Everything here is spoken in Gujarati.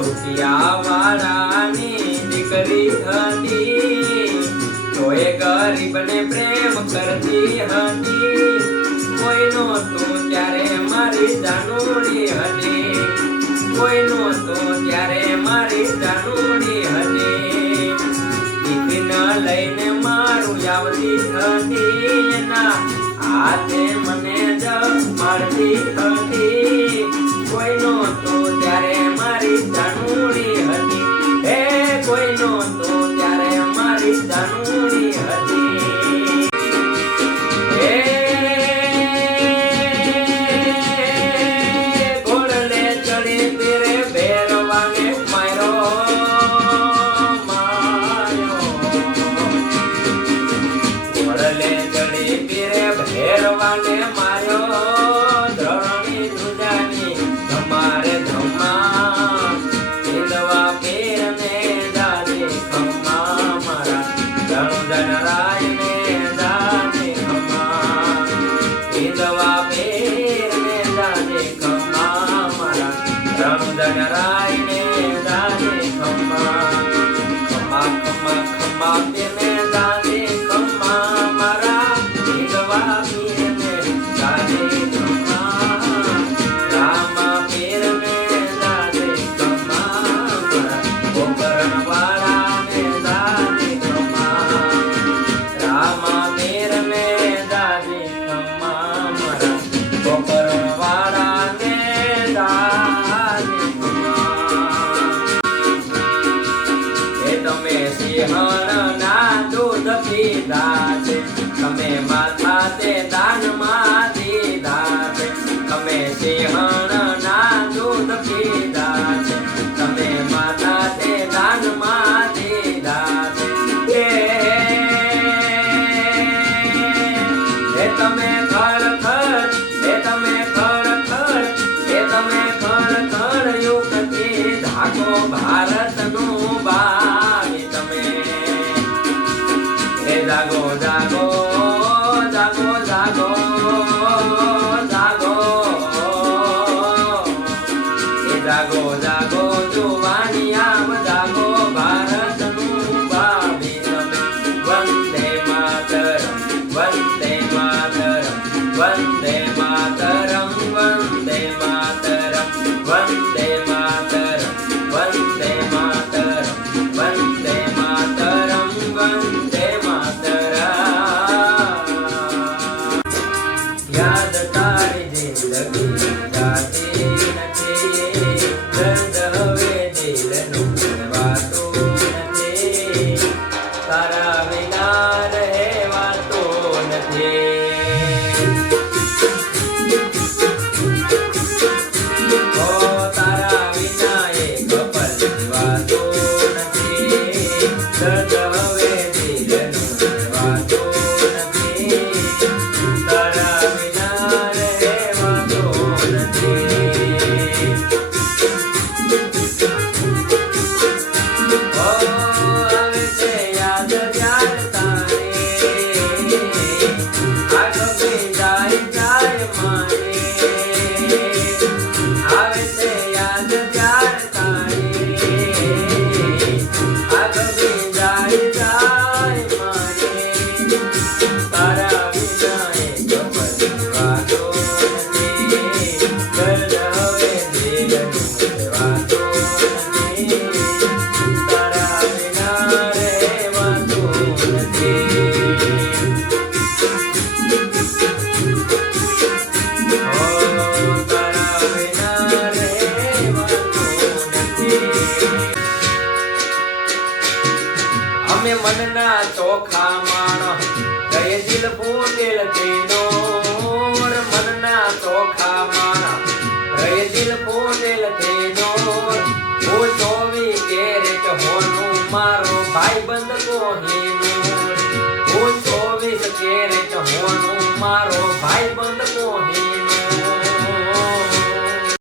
રૂપિયા વાળાની દીકરી હતી, તો એ ગરીબને પ્રેમ કરતી હતી. કોઈનો તું ત્યારે મારી જાનુડી હતી, કોઈનો તું ત્યારે મારી જાનુડી હતી. ટિફિન લઈને મારું આવતી હતી, એના હાથે મને જમાડતી હતી. કોઈનો તું ત્યારે મારી જાનુડી હતી, હે કોઈનો તું ત્યારે મારી જાનુડી હતી. ઘોડલે ચડી પીરે ભેરવાને માર્યો, ઘોડલે ચડી પીરે ભેરવાને માર્યો. ધરણી ધુજાની તમારે ધમ્મા, હિંદવા પીરને દાદે ખમ્મા, મારા ધનુધનરાયને દાદે ખમ્મા. હિંદવા પીરને દાદે ખમ્મા, મારા ધનુધનરાયને દાદે ખમ્મા. ખમ્મા ખમ્મા ખમ્મા પીરને દાદે ખમ્મા, મારા હિંદવા પીરને દાદે ખમ્મા. રામા પીરને દાદે ખમ્મા, મારા ગોકર્ણવાળાને દાદે ખમ્મા. રામા પીરને દાદે ખમ્મા, મારા ગોકર્ણવાળાને દાદે ખમ્મા. એ તમે સિંહણના દૂધ પીધા છે, તમે માથા તે દાનમાં દીધા છે. તમે સિંહણના દૂધ પીધા છે, તમે માથા તે દાનમાં દીધા છે. એ તમે ખળખળ, એ તમે ખળખળ, એ તમે ખળખળ યુગથી ધાકો ભારતનું બાળી તમે. એ જાગો જાગો જાગો જાગો જાગો, એ જાગો જાગો જુવાનિયા જાગો, ભારતનું બાળી તમે. વંદે માતરમ, વંદે માતરમ, વંદે માતરમ, વંદે માતરમ, વંદે માતરમ, વંદે માતરમ, વંદે માતરમ, વંદે માતરમ. યાદ તારી જિંદગી જાતી નથી, દર્દ હવે દિલનું કહેવાતું નથી, તારા વિના રહેવાતું નથી. ઓ તારા વિના એક પલ જીવાતું નથી, દર્દ હવે દિલનું કહેવાતું નથી, તારા વિના રહેવાતું નથી. ઓ આવે છે યાદ જ્યારે તારી, આંખો ભીંજાય જાય મારી. આવે છે યાદ જ્યારે તારી, આંખો ભીંજાય જાય મારી, તારા વિના એક પલ જીવાતું નથી, દર્દ હવે દિલનું કહેવાતું નથી, તારા વિના રહેવાતું નથી. ઓ તારા વિના રહેવાતું નથી. અમે મનના ચોખા માણસ, રહે દિલ ફૂટેલ તેનો. મનના ચોખા માણસ, રહે દિલ ફૂટેલ તેનો. હું 24 કેરેટ હોનું, મારો ભાઈબંધ કોહિનૂર. હું 24 કેરેટ હોનું, મારો ભાઈબંધ